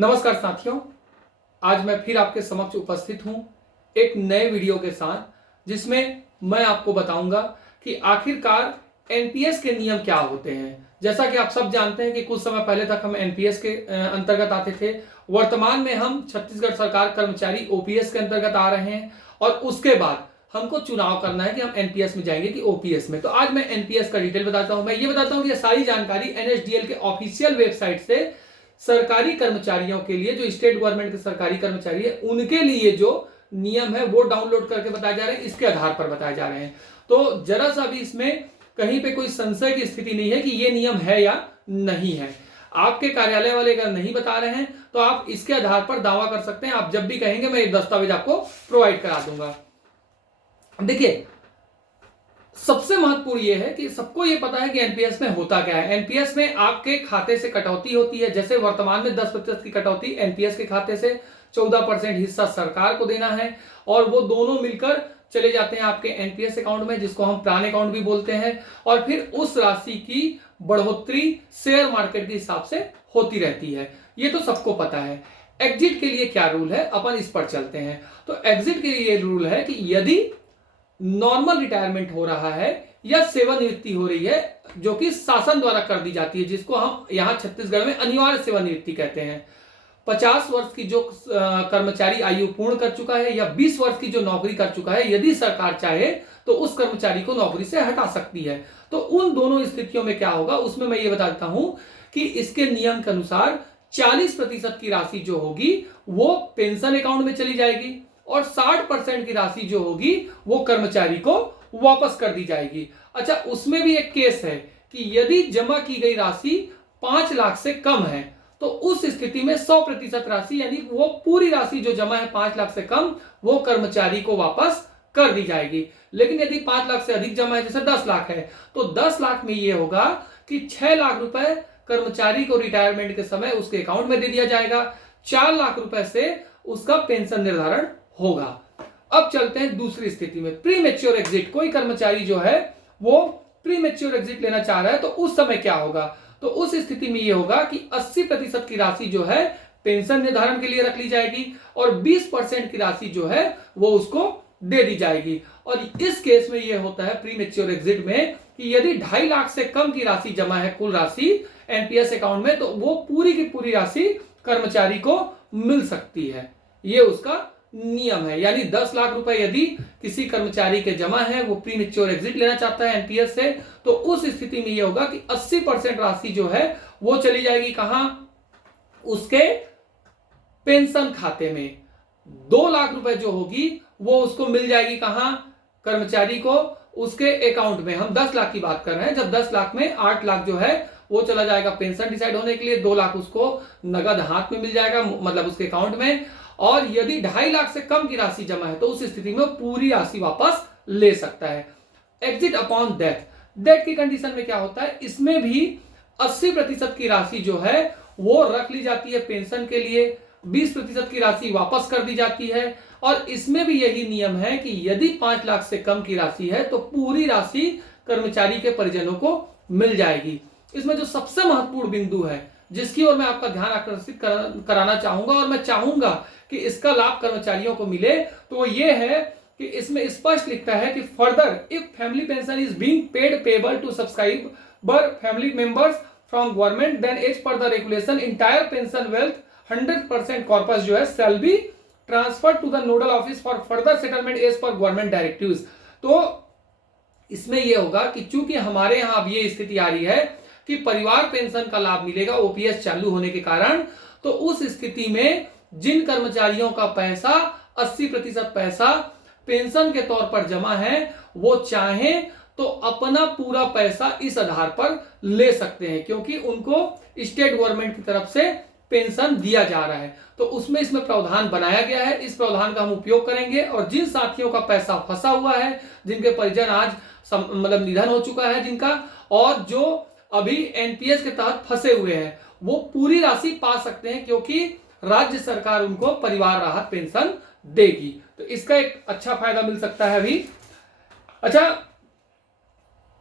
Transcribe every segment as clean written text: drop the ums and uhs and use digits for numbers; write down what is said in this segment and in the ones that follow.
नमस्कार साथियों, आज मैं फिर आपके समक्ष उपस्थित हूं एक नए वीडियो के साथ जिसमें मैं आपको बताऊंगा कि आखिरकार एनपीएस के नियम क्या होते हैं। जैसा कि आप सब जानते हैं कि कुछ समय पहले तक हम एनपीएस के अंतर्गत आते थे। वर्तमान में हम छत्तीसगढ़ सरकार कर्मचारी ओपीएस के अंतर्गत आ रहे हैं और उसके बाद हमको चुनाव करना है कि हम एनपीएस में जाएंगे कि ओपीएस में। तो आज मैं एनपीएस का डिटेल बताता हूं। मैं ये बताता हूं कि ये सारी जानकारी एनएसडीएल के ऑफिशियल वेबसाइट से सरकारी कर्मचारियों के लिए, जो स्टेट गवर्नमेंट के सरकारी कर्मचारी है उनके लिए जो नियम है वो डाउनलोड करके बताए जा रहे हैं, इसके आधार पर बताए जा रहे हैं। तो जरा सा भी इसमें कहीं पे कोई संशय की स्थिति नहीं है कि ये नियम है या नहीं है। आपके कार्यालय वाले अगर नहीं बता रहे हैं तो आप इसके आधार पर दावा कर सकते हैं। आप जब भी कहेंगे मैं ये दस्तावेज आपको प्रोवाइड करा दूंगा। देखिए, सबसे महत्वपूर्ण यह है कि सबको यह पता है कि एनपीएस में होता क्या है। एनपीएस में आपके खाते से कटौती होती है। जैसे वर्तमान में 10% की कटौती एनपीएस के खाते से, 14% हिस्सा सरकार को देना है और वो दोनों मिलकर चले जाते हैं आपके एनपीएस अकाउंट में, जिसको हम प्राण अकाउंट भी बोलते हैं। और फिर उस राशि की बढ़ोतरी शेयर मार्केट के हिसाब से होती रहती है। ये तो सबको पता है। एग्जिट के लिए क्या रूल है, अपन इस पर चलते हैं। तो एग्जिट के लिए रूल है कि यदि नॉर्मल रिटायरमेंट हो रहा है या सेवानिवृत्ति हो रही है, जो कि शासन द्वारा कर दी जाती है, जिसको हम यहां छत्तीसगढ़ में अनिवार्य सेवानिवृत्ति कहते हैं। 50 वर्ष की जो कर्मचारी आयु पूर्ण कर चुका है या 20 वर्ष की जो नौकरी कर चुका है, यदि सरकार चाहे तो उस कर्मचारी को नौकरी से हटा सकती है। तो उन दोनों स्थितियों में क्या होगा, उसमें मैं ये बताता हूं कि इसके नियम के अनुसार 40% की राशि जो होगी वो पेंशन अकाउंट में चली जाएगी और 60% की राशि जो होगी वो कर्मचारी को वापस कर दी जाएगी। अच्छा, उसमें भी एक केस है कि यदि जमा की गई राशि 5 लाख से कम है तो उस स्थिति में 100% राशि, यानी वो पूरी राशि जो जमा है 5 लाख से कम, वो कर्मचारी को वापस कर दी जाएगी। लेकिन यदि 5 लाख से अधिक जमा है, जैसे 10 लाख है, तो 10 लाख में ये होगा कि 6 लाख रुपए कर्मचारी को रिटायरमेंट के समय उसके अकाउंट में दे दिया जाएगा। 4 लाख रुपए से उसका पेंशन निर्धारण होगा। अब चलते हैं दूसरी स्थिति में, प्री मैच्योर एग्जिट। कोई कर्मचारी जो है वो प्री मैच्योर एग्जिट लेना चाह रहा है, तो उस समय क्या होगा? तो उस स्थिति में यह होगा कि 80% की राशि जो है पेंशन निर्धारण के लिए रख ली जाएगी और 20% की राशि जो है वो उसको दे दी जाएगी। और इस केस में यह होता है प्री मैच्योर एग्जिट में कि यदि 2.5 लाख से कम की राशि जमा है, कुल राशि एनपीएस अकाउंट में, तो वो पूरी की पूरी राशि कर्मचारी को मिल सकती है। ये उसका नियम है। यानी 10 लाख रुपए यदि किसी कर्मचारी के जमा है, वो प्री मैच्योर एग्जिट लेना चाहता है एनपीएस से, तो उस स्थिति में यह होगा कि 80% राशि जो है वो चली जाएगी कहां? उसके पेंशन खाते में। 2 लाख रुपए जो होगी वो उसको मिल जाएगी कहां? कर्मचारी को उसके अकाउंट में। हम 10 लाख की बात कर रहे हैं। जब 10 लाख में 8 लाख जो है वो चला जाएगा पेंशन डिसाइड होने के लिए, 2 लाख उसको नगद हाथ में मिल जाएगा, मतलब उसके अकाउंट में। और यदि 2.5 लाख से कम की राशि जमा है तो उस स्थिति में पूरी राशि वापस ले सकता है। Exit upon death. डेथ की कंडीशन में क्या होता है? इसमें भी 80% की राशि जो है वो रख ली जाती है पेंशन के लिए, 20% की राशि वापस कर दी जाती है। और इसमें भी यही नियम है कि यदि 5 लाख से कम की राशि है तो पूरी राशि कर्मचारी के परिजनों को मिल जाएगी। इसमें जो सबसे महत्वपूर्ण बिंदु है, जिसकी ओर मैं आपका ध्यान आकर्षित कराना चाहूंगा और मैं चाहूंगा कि इसका लाभ कर्मचारियों को मिले, तो वो ये है कि इसमें स्पष्ट लिखता है कि further if family pension is being paid payable to subscriber family members from government, then as per the regulation entire pension wealth 100% corpus जो है shall be transfer to the nodal office for further settlement as per government directives. तो इसमें यह होगा कि चूंकि हमारे यहां अब ये स्थिति आ रही है कि परिवार पेंशन का लाभ मिलेगा ओपीएस चालू होने के कारण, तो उस स्थिति में जिन कर्मचारियों का पैसा 80% पैसा पेंशन के तौर पर जमा है, वो चाहें तो अपना पूरा पैसा इस आधार पर ले सकते हैं, क्योंकि उनको स्टेट गवर्नमेंट की तरफ से पेंशन दिया जा रहा है। तो उसमें इसमें प्रावधान बनाया गया है। इस प्रावधान का हम उपयोग करेंगे और जिन साथियों का पैसा फंसा हुआ है, जिनके परिजन आज मतलब निधन हो चुका है जिनका, और जो अभी एनपीएस के तहत फंसे हुए हैं, वो पूरी राशि पा सकते हैं, क्योंकि राज्य सरकार उनको परिवार राहत पेंशन देगी। तो इसका एक अच्छा फायदा मिल सकता है अभी। अच्छा,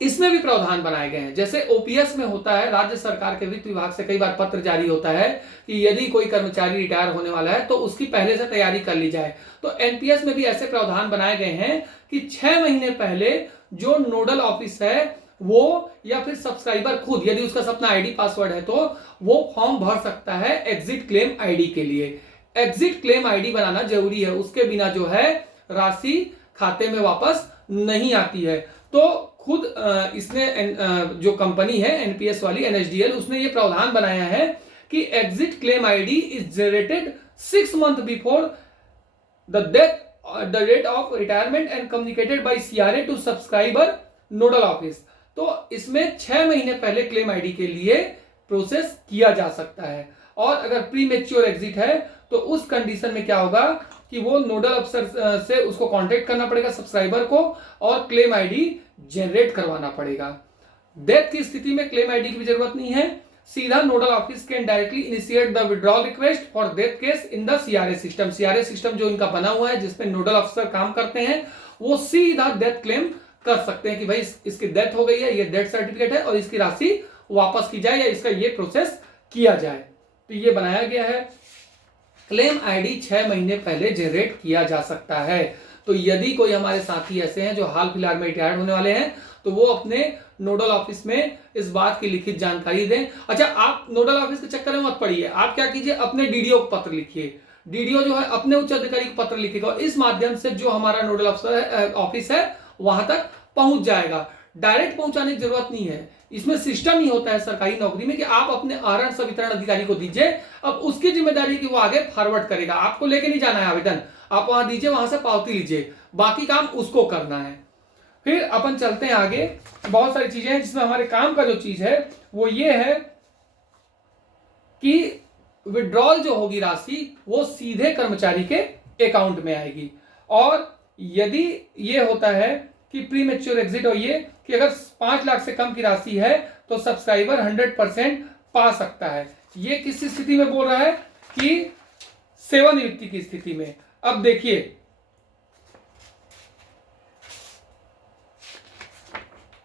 इसमें भी प्रावधान बनाए गए हैं। जैसे ओपीएस में होता है, राज्य सरकार के वित्त विभाग से कई बार पत्र जारी होता है कि यदि कोई कर्मचारी रिटायर होने वाला है तो उसकी पहले से तैयारी कर ली जाए। तो एनपीएस में भी ऐसे प्रावधान बनाए गए हैं कि 6 महीने पहले जो नोडल ऑफिस है वो या फिर सब्सक्राइबर खुद, यदि उसका अपना आईडी पासवर्ड है तो वो फॉर्म भर सकता है एग्जिट क्लेम आईडी के लिए। एग्जिट क्लेम आईडी बनाना जरूरी है, उसके बिना जो है राशि खाते में वापस नहीं आती है। तो खुद इसने जो कंपनी है एनपीएस वाली एनएसडीएल, उसने ये प्रावधान बनाया है कि exit claim ID is generated 6 months before the date of retirement and communicated by CRA to subscriber nodal office. तो इसमें 6 महीने पहले क्लेम आईडी के लिए प्रोसेस किया जा सकता है। और अगर प्री मेच्योर एग्जिट है तो उस कंडीशन में क्या होगा कि वो नोडल अफसर से उसको कांटेक्ट करना पड़ेगा सब्सक्राइबर को और क्लेम आईडी जनरेट करवाना पड़ेगा। डेथ की स्थिति में क्लेम आईडी की भी जरूरत नहीं है, सीधा nodal office can directly initiate the withdrawal request for death case in the CRA system. CRA system जो इनका बना हुआ है जिसमें नोडल अफसर काम करते हैं, वो सीधा डेथ क्लेम कर सकते हैं कि भाई इसकी डेथ हो गई है, ये डेथ सर्टिफिकेट है और इसकी राशि वापस की जाए या इसका ये प्रोसेस किया जाए। तो ये बनाया गया है। क्लेम आईडी 6 महीने पहले जनरेट किया जा सकता है। तो यदि कोई हमारे साथी ऐसे हैं जो हाल फिलहाल में रिटायर्ड होने वाले हैं तो वो अपने नोडल ऑफिस में इस बात की लिखित जानकारी दें। अच्छा, आप नोडल ऑफिस के चक्कर में मत पड़िए, आप क्या कीजिए, अपने डीडीओ को पत्र लिखिए। डीडीओ जो है अपने उच्च अधिकारी को पत्र लिखेगा और इस माध्यम से जो हमारा नोडल अफसर है ऑफिस है वहां तक पहुंच जाएगा। डायरेक्ट पहुंचाने की जरूरत नहीं है। इसमें सिस्टम ही होता है सरकारी नौकरी में कि आप अपने आहरण संवितरण अधिकारी को दीजिए, अब उसकी जिम्मेदारी की वो आगे फॉरवर्ड करेगा, आपको लेके नहीं जाना है आवेदन, आप वहां दीजिए, वहां से पावती लीजिए, बाकी काम उसको करना है। फिर अपन चलते हैं आगे। बहुत सारी चीजें हैं जिसमें हमारे काम का जो चीज है वो ये है कि विड्रॉल जो होगी राशि वो सीधे कर्मचारी के अकाउंट में आएगी। और यदि ये होता है कि प्री मेच्योर एग्जिट और ये कि अगर 5 लाख से कम की राशि है तो सब्सक्राइबर 100% पा सकता है। ये किस स्थिति में बोल रहा है कि सेवानिवृत्ति की स्थिति में। अब देखिए,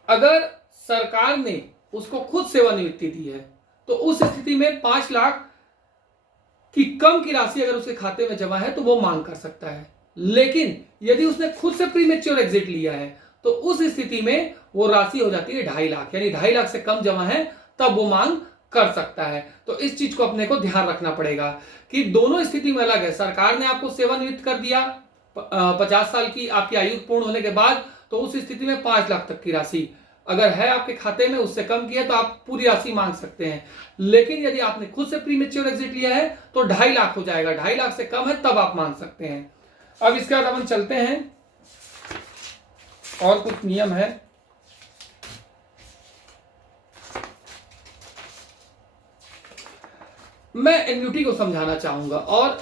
अगर सरकार ने उसको खुद सेवानिवृत्ति दी है तो उस स्थिति में 5 लाख की कम की राशि अगर उसके खाते में जमा है तो वो मांग कर सकता है। लेकिन यदि उसने खुद से प्रीमेच्योर एग्जिट लिया है तो उस स्थिति में वो राशि हो जाती है 2.5 लाख, यानी 2.5 लाख से कम जमा है तब वो मांग कर सकता है। तो इस चीज को अपने को ध्यान रखना पड़ेगा कि दोनों स्थिति में अलग है। सरकार ने आपको सेवानिवृत्त कर दिया 50 साल की आपकी आयु पूर्ण होने के बाद, तो उस स्थिति में 5 लाख तक की राशि अगर है आपके खाते में, उससे कम की है तो आप पूरी राशि मांग सकते हैं। लेकिन यदि आपने खुद से प्रीमेच्योर एग्जिट लिया है तो 2.5 लाख हो जाएगा, 2.5 लाख से कम है तब आप मांग सकते हैं। अब इसके बाद अपन चलते हैं, और कुछ नियम है। मैं एन्युटी को समझाना चाहूंगा और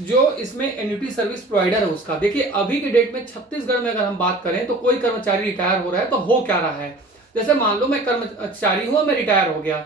जो इसमें एन्युटी सर्विस प्रोवाइडर है उसका। देखिए, अभी के डेट में छत्तीसगढ़ में अगर हम बात करें तो कोई कर्मचारी रिटायर हो रहा है तो हो क्या रहा है, जैसे मान लो मैं कर्मचारी हूं, मैं रिटायर हो गया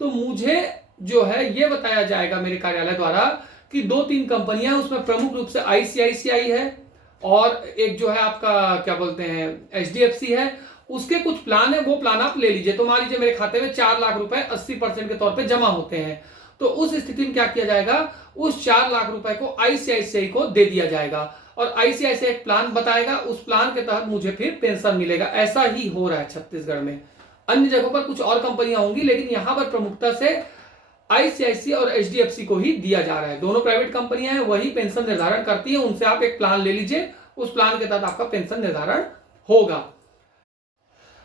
तो मुझे जो है ये बताया जाएगा मेरे कार्यालय द्वारा कि 2-3 कंपनियां, उसमें प्रमुख रूप से आईसीआईसीआई है और एक जो है आपका क्या बोलते हैं एचडीएफसी है, उसके कुछ प्लान है, वो प्लान आप ले लीजिए। तो मान लीजिए मेरे खाते में 4 लाख रुपए 80% के तौर पे जमा होते हैं, तो उस स्थिति में क्या किया जाएगा, उस 4 लाख रुपए को आईसीआईसीआई को दे दिया जाएगा और आईसीआईसीआई एक प्लान बताएगा, उस प्लान के तहत मुझे फिर पेंशन मिलेगा। ऐसा ही हो रहा है छत्तीसगढ़ में। अन्य जगहों पर कुछ और कंपनियां होंगी, लेकिन यहां पर प्रमुखता से आईसीआईसीआई और एचडीएफसी को ही दिया जा रहा है। दोनों प्राइवेट कंपनियां हैं, वही पेंशन निर्धारण करती है, उनसे आप एक प्लान ले लीजिए, उस प्लान के तहत आपका पेंशन निर्धारण होगा।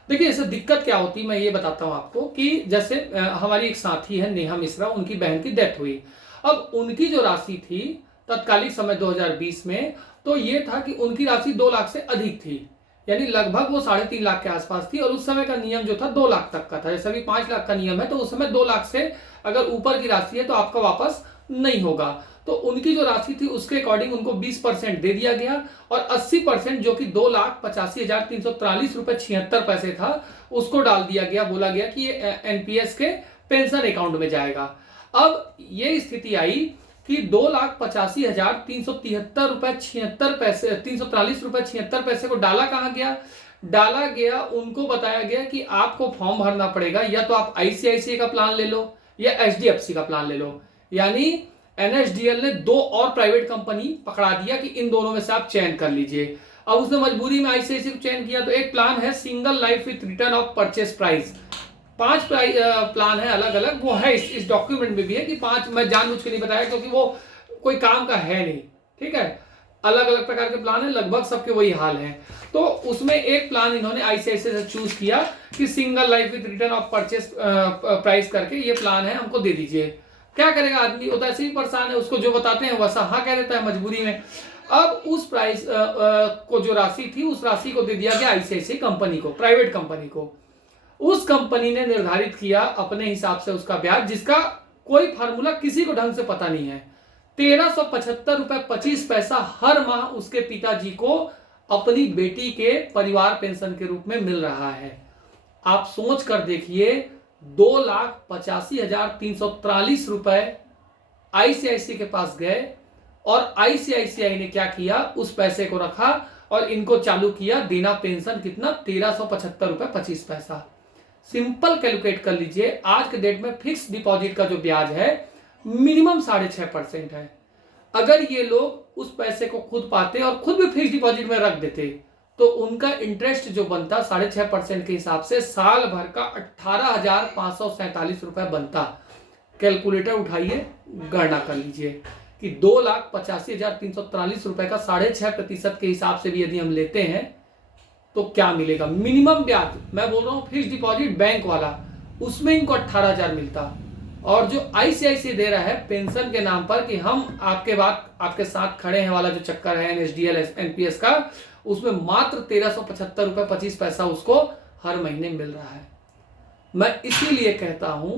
देखिए, इससे दिक्कत क्या होती है मैं ये बताता हूं आपको कि जैसे हमारी एक साथी है नेहा मिश्रा, उनकी बहन की डेथ हुई। अब उनकी जो राशि थी तत्कालिक समय 2020 में, तो ये था कि उनकी राशि 2 लाख से अधिक थी, यानी लगभग वो 3.5 लाख के आसपास थी और उस समय का नियम जो था 2 लाख तक का था। जैसे अभी 5 लाख का नियम है तो उस समय 2 लाख से अगर ऊपर की राशि है तो आपका वापस नहीं होगा। तो उनकी जो राशि थी उसके अकॉर्डिंग उनको 20% दे दिया गया और 80% जो कि 2,85,343 रुपए 76 पैसे था उसको डाल दिया गया। बोला गया कि ये एनपीएस के पेंशन अकाउंट में जाएगा। अब ये स्थिति आई कि 2,85,373 रुपए 76 पैसे 343 रुपए 76 पैसे को डाला कहां गया, डाला गया, उनको बताया गया कि आपको फॉर्म भरना पड़ेगा, या तो आप आईसीआईसीआई का प्लान ले लो या एचडीएफसी का प्लान ले लो। यानी एनएसडीएल ने दो और प्राइवेट कंपनी पकड़ा दिया कि इन दोनों में से आप चयन कर लीजिए। अब उसने मजबूरी में आईसीआईसीआई को चयन किया। तो एक प्लान है single life with return of purchase price, 5 plan है अलग अलग, वो है इस डॉक्यूमेंट में भी है कि 5, मैं जानबूझ के नहीं बताया क्योंकि वो कोई काम का है नहीं, ठीक है। अलग अलग प्रकार के प्लान है, लगभग सबके वही हाल है। तो उसमें एक प्लान इन्होंने आईसीआईसीआई से चूज किया कि single life with return of purchase price करके ये प्लान है, हमको दे दीजिए। क्या करेगा आदमी, वो तो ऐसे ही परेशान है, उसको जो बताते हैं वैसा हाँ कह देता है मजबूरी में। अब उस प्राइस को जो राशि थी, उस राशि को दे दिया गया आईसीआईसीआई कंपनी को, प्राइवेट कंपनी को। उस कंपनी ने निर्धारित किया अपने हिसाब से उसका ब्याज, जिसका कोई फार्मूला किसी को ढंग से पता नहीं है। 1375.25 हर माह उसके पिताजी को अपनी बेटी के परिवार पेंशन के रूप में मिल रहा है। आप सोच कर देखिए, 2,85,343 रुपए आईसीआईसीआई के पास गए और आईसीआईसीआई ने क्या किया, उस पैसे को रखा और इनको चालू किया देना पेंशन। कितना? 1375.25। सिंपल कैलकुलेट कर लीजिए, आज के डेट में फिक्स डिपॉजिट का जो ब्याज है मिनिमम 6.5% है। अगर ये लोग उस पैसे को खुद पाते और खुद भी फिक्स डिपॉजिट में रख देते तो उनका इंटरेस्ट जो बनता 6.5% के हिसाब से साल भर का 18,547 रुपए बनता। कैलकुलेटर उठाइए, गणना कर लीजिए कि 2,85,343 रुपए का 6.5% के हिसाब से भी यदि हम लेते हैं तो क्या मिलेगा। मिनिमम ब्याज मैं बोल रहा हूं फिक्स डिपॉजिट बैंक वाला, उसमें इनको 18,000 मिलता। और जो आईसीआईसीआई दे रहा है पेंशन के नाम पर कि हम आपके साथ खड़े हैं वाला जो चक्कर है एनएसडीएल एनपीएस का, उसमें मात्र 1375.25 उसको हर महीने मिल रहा है। मैं इसीलिए कहता हूं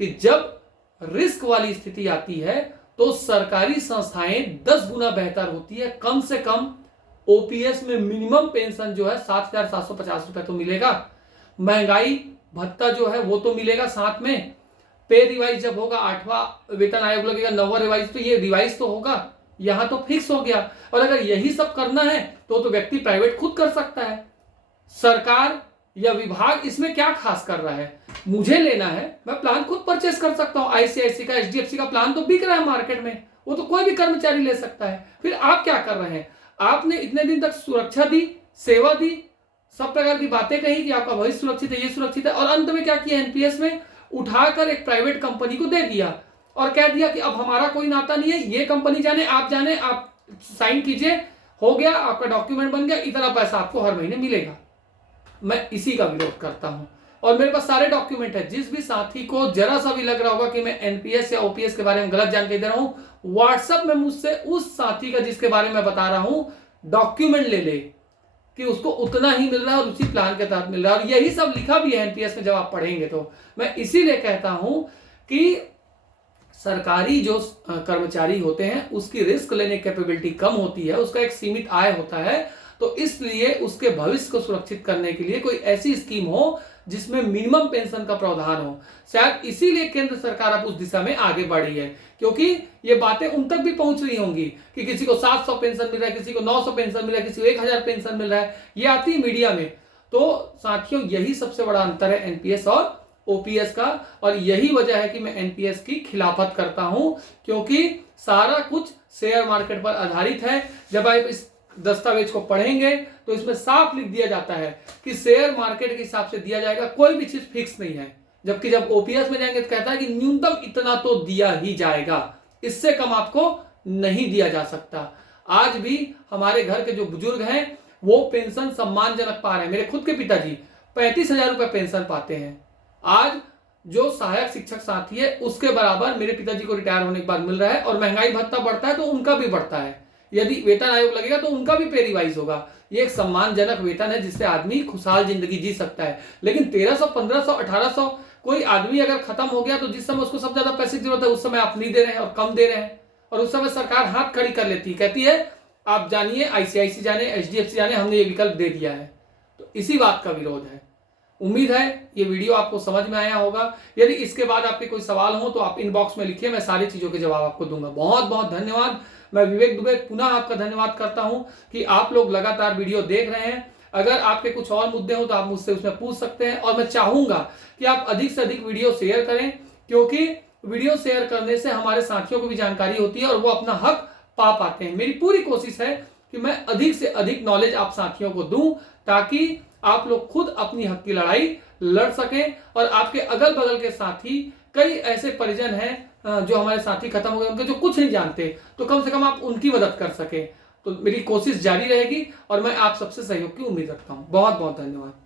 कि जब रिस्क वाली स्थिति आती है तो सरकारी संस्थाएं 10 गुना बेहतर होती है। कम से कम ओपीएस में मिनिमम पेंशन जो है 7,750 रुपए तो मिलेगा, महंगाई भत्ता जो है वो तो मिलेगा, साथ में पे रिवाइज जब होगा, 8वां वेतन आयोग लगेगा, 9वां रिवाइज, तो ये रिवाइज तो होगा, यहां तो फिक्स हो गया। और अगर यही सब करना है तो व्यक्ति प्राइवेट खुद कर सकता है। सरकार या विभाग इसमें क्या खास कर रहा है? मुझे लेना है, मैं प्लान खुद परचेस कर सकता हूं। आईसीआईसीआई का, एचडीएफसी का प्लान तो बिक रहा है मार्केट में, वो तो कोई भी कर्मचारी ले सकता है। फिर आप क्या कर रहे हैं? आपने इतने दिन तक सुरक्षा दी, सेवा दी, सब प्रकार की बातें कही कि आपका भविष्य सुरक्षित है, ये सुरक्षित है, और अंत में क्या किया? एनपीएस में उठाकर एक प्राइवेट कंपनी को दे दिया और कह दिया कि अब हमारा कोई नाता नहीं है, ये कंपनी जाने, आप साइन कीजिए, हो गया, आपका डॉक्यूमेंट बन गया, इतना पैसा आपको हर महीने मिलेगा। मैं इसी का विरोध करता हूं और मेरे पास सारे डॉक्यूमेंट है। जिस भी साथी को जरा सा भी लग रहा होगा कि मैं एनपीएस या ओपीएस के बारे में गलत जानकारी दे रहा हूं, व्हाट्सएप में मुझसे उस साथी का जिसके बारे में बता रहा हूं डॉक्यूमेंट ले ले कि उसको उतना ही मिल रहा है और उसी प्लान के तहत मिल रहा है। और यही सब लिखा भी है एनपीएस में, जब आप पढ़ेंगे तो। मैं इसीलिए कहता हूं कि सरकारी जो कर्मचारी होते हैं उसकी रिस्क लेने कैपेबिलिटी कम होती है, उसका एक सीमित आय होता है, तो इसलिए उसके भविष्य को सुरक्षित करने के लिए कोई ऐसी स्कीम हो जिसमें मिनिमम पेंशन का प्रावधान हो। शायद इसीलिए केंद्र सरकार अब उस दिशा में आगे बढ़ी है, क्योंकि ये बातें उन तक भी पहुंच रही होंगी कि किसी को 700 पेंशन मिल रहा है, किसी को 900 पेंशन मिल रहा है, किसी को 1000 पेंशन मिल रहा है, ये आती है मीडिया में। तो साथियों, यही सबसे बड़ा अंतर है एनपीएस और ओपीएस का, और यही वजह है कि मैं एनपीएस की खिलाफत करता हूं, क्योंकि सारा कुछ शेयर मार्केट पर आधारित है। जब आप इस दस्तावेज को पढ़ेंगे तो इसमें साफ लिख दिया जाता है कि शेयर मार्केट के हिसाब से दिया जाएगा, कोई भी चीज फिक्स नहीं है। जबकि जब ओपीएस में जाएंगे तो कहता है कि न्यूनतम इतना तो दिया ही जाएगा, इससे कम आपको नहीं दिया जा सकता। आज भी हमारे घर के जो बुजुर्ग हैं वो पेंशन सम्मानजनक पा रहे हैं। मेरे खुद के पिताजी 35,000 रुपए पेंशन पाते हैं। आज जो सहायक शिक्षक साथी है उसके बराबर मेरे पिताजी को रिटायर होने के बाद मिल रहा है, और महंगाई भत्ता बढ़ता है तो उनका भी बढ़ता है। यदि वेतन आयोग लगेगा तो उनका भी पे रिवाइज होगा। ये एक सम्मानजनक वेतन है जिससे आदमी खुशहाल जिंदगी जी सकता है। लेकिन 1300, 1500, 1800 कोई आदमी अगर खत्म हो गया तो जिस समय उसको सबसे ज्यादा पैसे की जरूरत है उस समय आप नहीं दे रहे हैं और कम दे रहे हैं, और उस समय सरकार हाथ खड़ी कर लेती है, कहती है आप जानिए, आईसीआईसी जाने, एचडीएफसी जाने, हमने ये विकल्प दे दिया है। तो इसी बात का विरोध है। उम्मीद है ये वीडियो आपको समझ में आया होगा। यदि इसके बाद आपके कोई सवाल हो तो आप इनबॉक्स में लिखिए, मैं सारी चीजों के जवाब आपको दूंगा। बहुत बहुत धन्यवाद। मैं विवेक दुबे पुनः आपका धन्यवाद करता हूं कि आप लोग लगातार वीडियो देख रहे हैं। अगर आपके कुछ और मुद्दे हो तो आप मुझसे उसमें पूछ सकते हैं, और मैं चाहूंगा कि आप अधिक से अधिक वीडियो शेयर करें, क्योंकि वीडियो शेयर करने से हमारे साथियों को भी जानकारी होती है और वो अपना हक पा पाते हैं। मेरी पूरी कोशिश है कि मैं अधिक से अधिक नॉलेज आप साथियों को दूं, ताकि आप लोग खुद अपनी हक की लड़ाई लड़ सकें। और आपके अगल बगल के साथी, कई ऐसे परिजन हैं जो हमारे साथी खत्म हो गए, उनके जो कुछ नहीं जानते, तो कम से कम आप उनकी मदद कर सके। तो मेरी कोशिश जारी रहेगी और मैं आप सबसे सहयोग की उम्मीद रखता हूं। बहुत बहुत धन्यवाद।